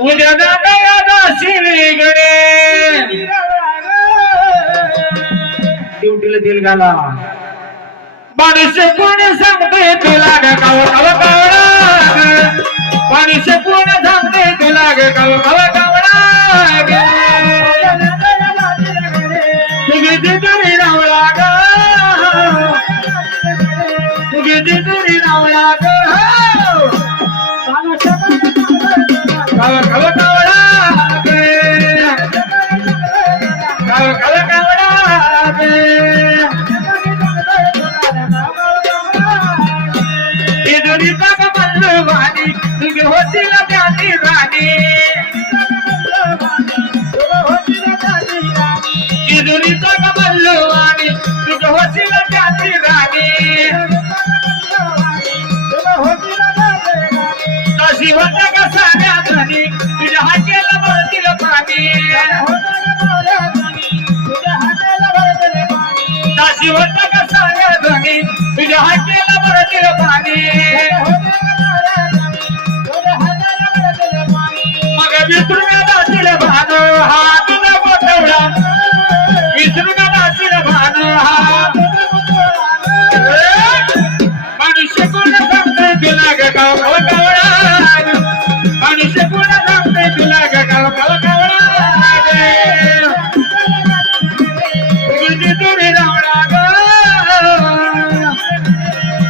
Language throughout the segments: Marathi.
उद्या जाता शिरीगडे ड्युटीला दिल घाला माणूस कोण सांगते तुला ग कव कव कवडा माणूस कोण सांगते तुला ग कव कव कवडा तुझी तुरी रावळा ग तुझी तुरी रावळा ग कव कव कवडा कव कव कवडा इधरी तक बल्लवानी तुझे होतील त्याची राणी इधरी तक बल्लवानी तुझे होतील त्याची राणी तशी होत का साऱ्या धनी तुझ्या हाकेला भरतील पाणी तशी होत का साऱ्या धनी तुझ्या हाकेला भरतील पाणी मग विसरून जाशील भान हा तुझा बोटवला विसरून जाशील भान हा मनुष्य कोण सांगते तुला ग कव कव कवडा मनुष्य कोण सांगते तुला ग कव कव कवडा तुझी तुरी रावळा ग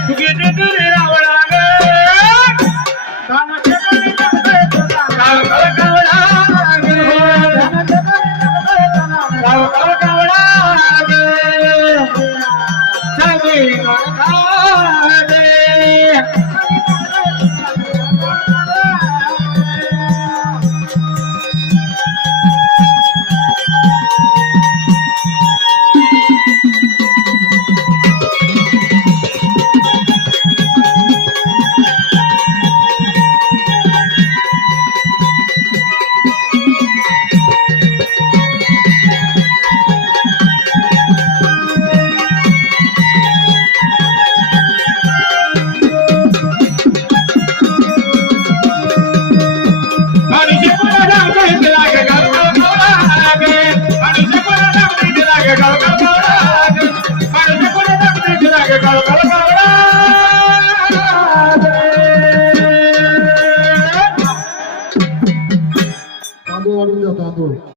तुझी तुरी रावळा ग कव कव कवडा कव कव कवडा सगळी go, go, go.